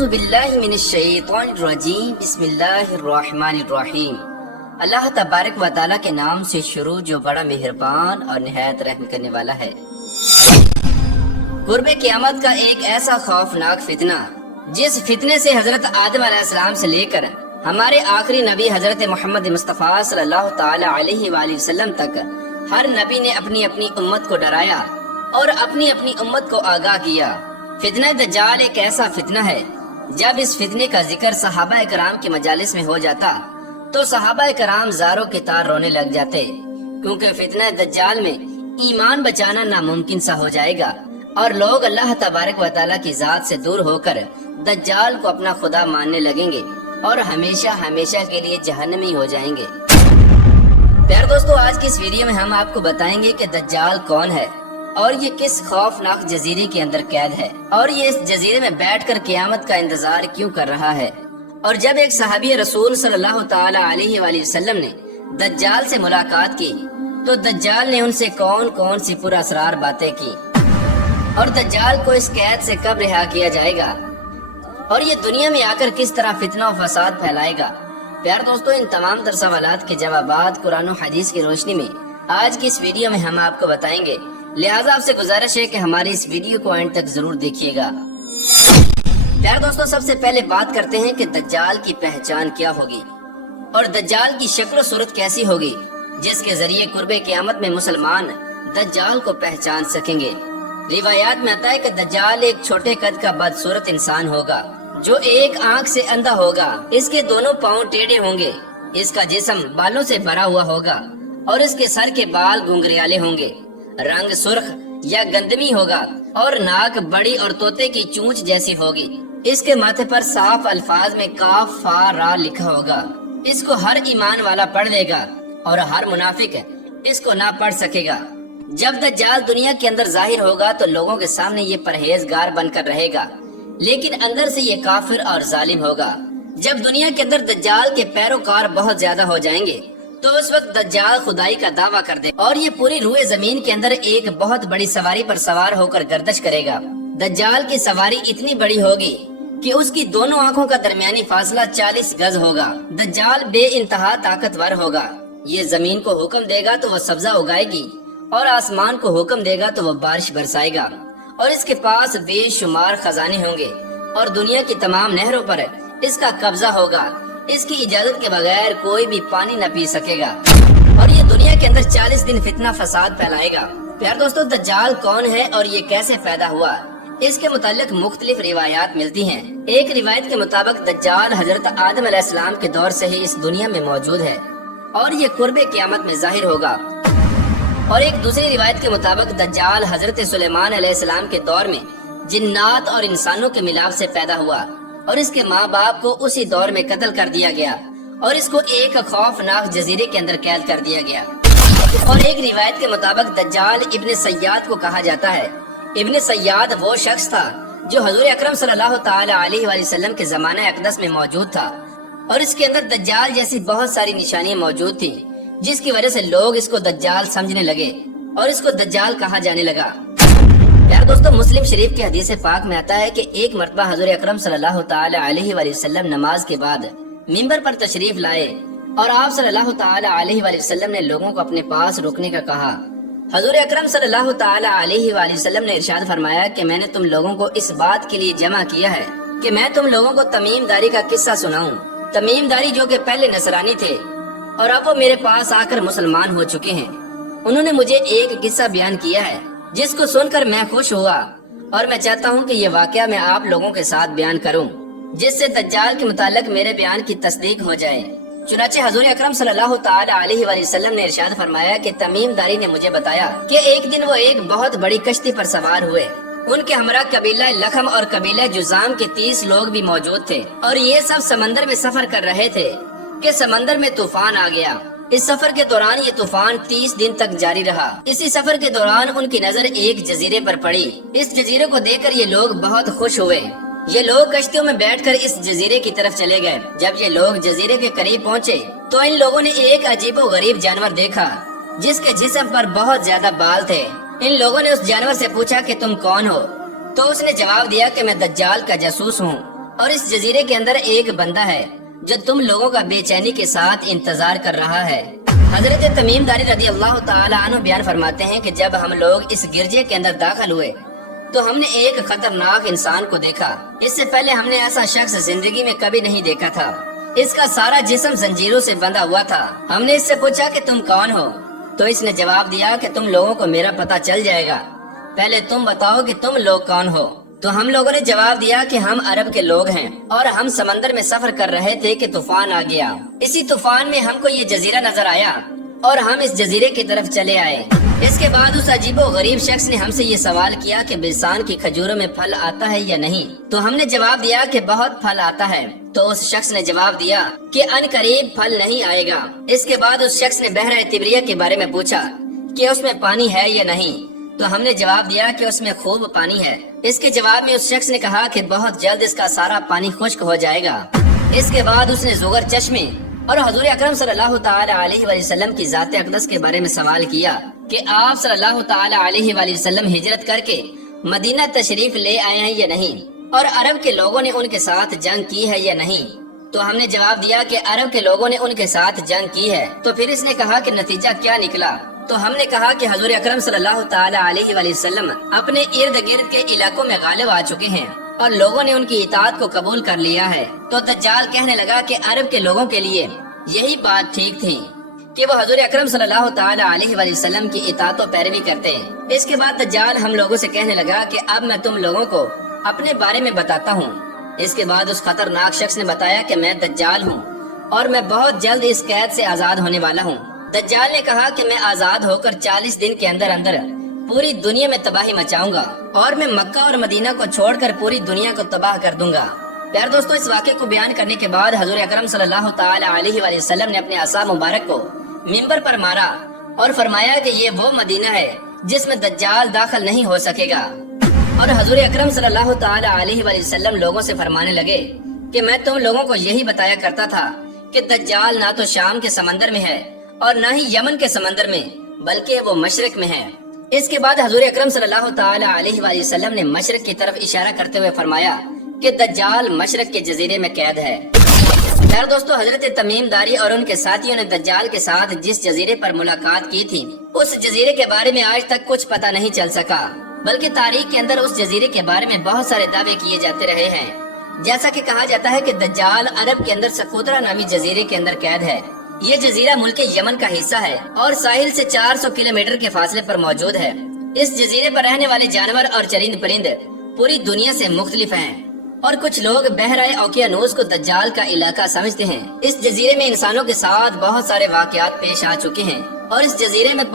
اعوذ باللہ من الشیطان الرجیم بسم اللہ الرحمن الرحیم۔ اللہ تبارک و تعالیٰ کے نام سے شروع جو بڑا مہربان اور نہایت رحم کرنے والا ہے۔ قرب قیامت کا ایک ایسا خوفناک فتنہ جس فتنے سے حضرت آدم علیہ السلام سے لے کر ہمارے آخری نبی حضرت محمد مصطفیٰ صلی اللہ تعالی علیہ وآلہ وسلم تک ہر نبی نے اپنی اپنی امت کو ڈرایا اور اپنی اپنی امت کو آگاہ کیا۔ فتنہ دجال ایک ایسا فتنہ ہے، جب اس فتنے کا ذکر صحابہ کرام کی مجالس میں ہو جاتا تو صحابہ کرام زاروں کے تار رونے لگ جاتے، کیونکہ فتنہ دجال میں ایمان بچانا ناممکن سا ہو جائے گا اور لوگ اللہ تبارک و تعالیٰ کی ذات سے دور ہو کر دجال کو اپنا خدا ماننے لگیں گے اور ہمیشہ ہمیشہ کے لیے جہنمی ہو جائیں گے۔ پیارے دوستو، آج کی اس ویڈیو میں ہم آپ کو بتائیں گے کہ دجال کون ہے اور یہ کس خوفناک جزیرے کے اندر قید ہے، اور یہ اس جزیرے میں بیٹھ کر قیامت کا انتظار کیوں کر رہا ہے۔ اور جب ایک صحابی رسول صلی اللہ تعالی علیہ وآلہ وسلم نے دجال سے ملاقات کی تو دجال نے ان سے کون کون سی پر اسرار باتیں کی، اور دجال کو اس قید سے کب رہا کیا جائے گا، اور یہ دنیا میں آ کر کس طرح فتنہ و فساد پھیلائے گا۔ پیارے دوستو، ان تمام تر سوالات کے جوابات قرآن و حدیث کی روشنی میں آج کی اس ویڈیو میں ہم آپ کو بتائیں گے، لہٰذا آپ سے گزارش ہے کہ ہماری اس ویڈیو کو اینڈ تک ضرور دیکھیے گا۔ پیارے دوستو، سب سے پہلے بات کرتے ہیں کہ دجال کی پہچان کیا ہوگی اور دجال کی شکل و صورت کیسی ہوگی جس کے ذریعے قرب قیامت میں مسلمان دجال کو پہچان سکیں گے۔ روایات میں آتا ہے کہ دجال ایک چھوٹے قد کا بدصورت انسان ہوگا جو ایک آنکھ سے اندھا ہوگا، اس کے دونوں پاؤں ٹیڑھے ہوں گے، اس کا جسم بالوں سے بھرا ہوا ہوگا اور اس کے سر کے بال گھنگریالے ہوں گے، رنگ سرخ یا گندمی ہوگا اور ناک بڑی اور طوطے کی چونچ جیسی ہوگی۔ اس کے ماتھے پر صاف الفاظ میں کاف فا را لکھا ہوگا، اس کو ہر ایمان والا پڑھ لے گا اور ہر منافق اس کو نہ پڑھ سکے گا۔ جب دجال دنیا کے اندر ظاہر ہوگا تو لوگوں کے سامنے یہ پرہیزگار بن کر رہے گا، لیکن اندر سے یہ کافر اور ظالم ہوگا۔ جب دنیا کے اندر دجال کے پیروکار بہت زیادہ ہو جائیں گے تو اس وقت دجال خدائی کا دعویٰ کر دے اور یہ پوری روئے زمین کے اندر ایک بہت بڑی سواری پر سوار ہو کر گردش کرے گا۔ دجال کی سواری اتنی بڑی ہوگی کہ اس کی دونوں آنکھوں کا درمیانی فاصلہ 40 گز ہوگا۔ دجال بے انتہا طاقتور ہوگا، یہ زمین کو حکم دے گا تو وہ سبزہ اگائے گی اور آسمان کو حکم دے گا تو وہ بارش برسائے گا، اور اس کے پاس بے شمار خزانے ہوں گے اور دنیا کی تمام نہروں پر اس کا قبضہ ہوگا، اس کی اجازت کے بغیر کوئی بھی پانی نہ پی سکے گا، اور یہ دنیا کے اندر 40 دن فتنہ فساد پھیلائے گا۔ پیارے دوستو، دجال کون ہے اور یہ کیسے پیدا ہوا، اس کے متعلق مختلف روایات ملتی ہیں۔ ایک روایت کے مطابق دجال حضرت آدم علیہ السلام کے دور سے ہی اس دنیا میں موجود ہے اور یہ قرب قیامت میں ظاہر ہوگا، اور ایک دوسری روایت کے مطابق دجال حضرت سلیمان علیہ السلام کے دور میں جنات اور انسانوں کے ملاپ سے پیدا ہوا اور اس کے ماں باپ کو اسی دور میں قتل کر دیا گیا اور اس کو ایک خوفناک جزیرے کے اندر قید کر دیا گیا۔ اور ایک روایت کے مطابق دجال ابن سیاد کو کہا جاتا ہے۔ ابن سیاد وہ شخص تھا جو حضور اکرم صلی اللہ تعالی علیہ وآلہ وسلم کے زمانہ اقدس میں موجود تھا، اور اس کے اندر دجال جیسی بہت ساری نشانیاں موجود تھیں جس کی وجہ سے لوگ اس کو دجال سمجھنے لگے اور اس کو دجال کہا جانے لگا۔ یار دوستو، مسلم شریف کے حدیث پاک میں آتا ہے کہ ایک مرتبہ حضور اکرم صلی اللہ تعالی علیہ وآلہ وسلم نماز کے بعد منبر پر تشریف لائے اور آپ صلی اللہ تعالی علیہ وآلہ وسلم نے لوگوں کو اپنے پاس رکنے کا کہا۔ حضور اکرم صلی اللہ تعالی علیہ وآلہ وسلم نے ارشاد فرمایا کہ میں نے تم لوگوں کو اس بات کے لیے جمع کیا ہے کہ میں تم لوگوں کو تمیم داری کا قصہ سناؤں۔ تمیم داری جو کہ پہلے نصرانی تھے اور اب وہ میرے پاس آ کر مسلمان ہو چکے ہیں، انہوں نے مجھے ایک قصہ بیان کیا ہے جس کو سن کر میں خوش ہوا، اور میں چاہتا ہوں کہ یہ واقعہ میں آپ لوگوں کے ساتھ بیان کروں جس سے دجال کے متعلق میرے بیان کی تصدیق ہو جائے۔ چنانچہ حضور اکرم صلی اللہ تعالی علیہ وآلہ وسلم نے ارشاد فرمایا کہ تمیم داری نے مجھے بتایا کہ ایک دن وہ ایک بہت بڑی کشتی پر سوار ہوئے، ان کے ہمراہ قبیلہ لخم اور قبیلہ جزام کے 30 لوگ بھی موجود تھے، اور یہ سب سمندر میں سفر کر رہے تھے کہ سمندر میں طوفان آ گیا۔ اس سفر کے دوران یہ طوفان 30 دن تک جاری رہا۔ اسی سفر کے دوران ان کی نظر ایک جزیرے پر پڑی۔ اس جزیرے کو دیکھ کر یہ لوگ بہت خوش ہوئے۔ یہ لوگ کشتیوں میں بیٹھ کر اس جزیرے کی طرف چلے گئے۔ جب یہ لوگ جزیرے کے قریب پہنچے تو ان لوگوں نے ایک عجیب و غریب جانور دیکھا جس کے جسم پر بہت زیادہ بال تھے۔ ان لوگوں نے اس جانور سے پوچھا کہ تم کون ہو؟ تو اس نے جواب دیا کہ میں دجال کا جاسوس ہوں اور اس جزیرے کے اندر ایک بندہ ہے جو تم لوگوں کا بے چینی کے ساتھ انتظار کر رہا ہے۔ حضرت تمیم داری رضی اللہ تعالی عنہ بیان فرماتے ہیں کہ جب ہم لوگ اس گرجے کے اندر داخل ہوئے تو ہم نے ایک خطرناک انسان کو دیکھا۔ اس سے پہلے ہم نے ایسا شخص زندگی میں کبھی نہیں دیکھا تھا۔ اس کا سارا جسم زنجیروں سے بندھا ہوا تھا۔ ہم نے اس سے پوچھا کہ تم کون ہو؟ تو اس نے جواب دیا کہ تم لوگوں کو میرا پتہ چل جائے گا، پہلے تم بتاؤ کہ تم لوگ کون ہو۔ تو ہم لوگوں نے جواب دیا کہ ہم عرب کے لوگ ہیں اور ہم سمندر میں سفر کر رہے تھے کہ طوفان آ گیا۔ اسی طوفان میں ہم کو یہ جزیرہ نظر آیا اور ہم اس جزیرے کی طرف چلے آئے۔ اس کے بعد اس عجیب و غریب شخص نے ہم سے یہ سوال کیا کہ بلسان کی کھجوروں میں پھل آتا ہے یا نہیں؟ تو ہم نے جواب دیا کہ بہت پھل آتا ہے۔ تو اس شخص نے جواب دیا کہ ان قریب پھل نہیں آئے گا۔ اس کے بعد اس شخص نے بحیرہ طبریہ کے بارے میں پوچھا کہ اس میں پانی ہے یا نہیں؟ تو ہم نے جواب دیا کہ اس میں خوب پانی ہے۔ اس کے جواب میں اس شخص نے کہا کہ بہت جلد اس کا سارا پانی خشک ہو جائے گا۔ اس کے بعد اس نے زغر چشمے اور حضور اکرم صلی اللہ تعالی علیہ وآلہ وسلم کی ذات اقدس کے بارے میں سوال کیا کہ آپ صلی اللہ تعالی علیہ وآلہ وسلم ہجرت کر کے مدینہ تشریف لے آئے ہیں یا نہیں، اور عرب کے لوگوں نے ان کے ساتھ جنگ کی ہے یا نہیں؟ تو ہم نے جواب دیا کہ عرب کے لوگوں نے ان کے ساتھ جنگ کی ہے۔ تو پھر اس نے کہا کہ نتیجہ کیا نکلا؟ تو ہم نے کہا کہ حضور اکرم صلی اللہ تعالی علیہ وآلہ وسلم اپنے ارد گرد کے علاقوں میں غالب آ چکے ہیں اور لوگوں نے ان کی اطاعت کو قبول کر لیا ہے۔ تو دجال کہنے لگا کہ عرب کے لوگوں کے لیے یہی بات ٹھیک تھی کہ وہ حضور اکرم صلی اللہ تعالی علیہ وآلہ وسلم کی اطاعت و پیروی کرتے۔ اس کے بعد دجال ہم لوگوں سے کہنے لگا کہ اب میں تم لوگوں کو اپنے بارے میں بتاتا ہوں۔ اس کے بعد اس خطرناک شخص نے بتایا کہ میں دجال ہوں اور میں بہت جلد اس قید سے آزاد ہونے والا ہوں۔ دجال نے کہا کہ میں آزاد ہو کر 40 دن کے اندر اندر پوری دنیا میں تباہی مچاؤں گا اور میں مکہ اور مدینہ کو چھوڑ کر پوری دنیا کو تباہ کر دوں گا۔ پیار دوستو، اس واقعے کو بیان کرنے کے بعد حضور اکرم صلی اللہ تعالی علیہ وآلہ وسلم نے اپنے عصا مبارک کو منبر پر مارا اور فرمایا کہ یہ وہ مدینہ ہے جس میں دجال داخل نہیں ہو سکے گا۔ اور حضور اکرم صلی اللہ تعالی علیہ وآلہ وسلم لوگوں سے فرمانے لگے کہ میں تم لوگوں کو یہی بتایا کرتا تھا کہ دجال نہ تو شام کے سمندر میں ہے اور نہ ہی یمن کے سمندر میں، بلکہ وہ مشرق میں ہے۔ اس کے بعد حضور اکرم صلی اللہ تعالی علیہ وآلہ وسلم نے مشرق کی طرف اشارہ کرتے ہوئے فرمایا کہ دجال مشرق کے جزیرے میں قید ہے۔ یار دوستو، حضرت تمیم داری اور ان کے ساتھیوں نے دجال کے ساتھ جس جزیرے پر ملاقات کی تھی اس جزیرے کے بارے میں آج تک کچھ پتہ نہیں چل سکا، بلکہ تاریخ کے اندر اس جزیرے کے بارے میں بہت سارے دعوے کیے جاتے رہے ہیں۔ جیسا کہ کہا جاتا ہے کہ دجال عرب کے اندر سقوطرہ نامی جزیرے کے اندر قید ہے۔ یہ جزیرہ ملک یمن کا حصہ ہے اور ساحل سے 400 کلومیٹر کے فاصلے پر موجود ہے۔ اس جزیرے پر رہنے والے جانور اور چرند پرند پوری دنیا سے مختلف ہیں اور کچھ لوگ بحیرہ اوقیانوس کو دجال کا علاقہ سمجھتے ہیں۔ اس جزیرے میں انسانوں کے ساتھ بہت سارے واقعات پیش آ چکے ہیں اور اس جزیرے میں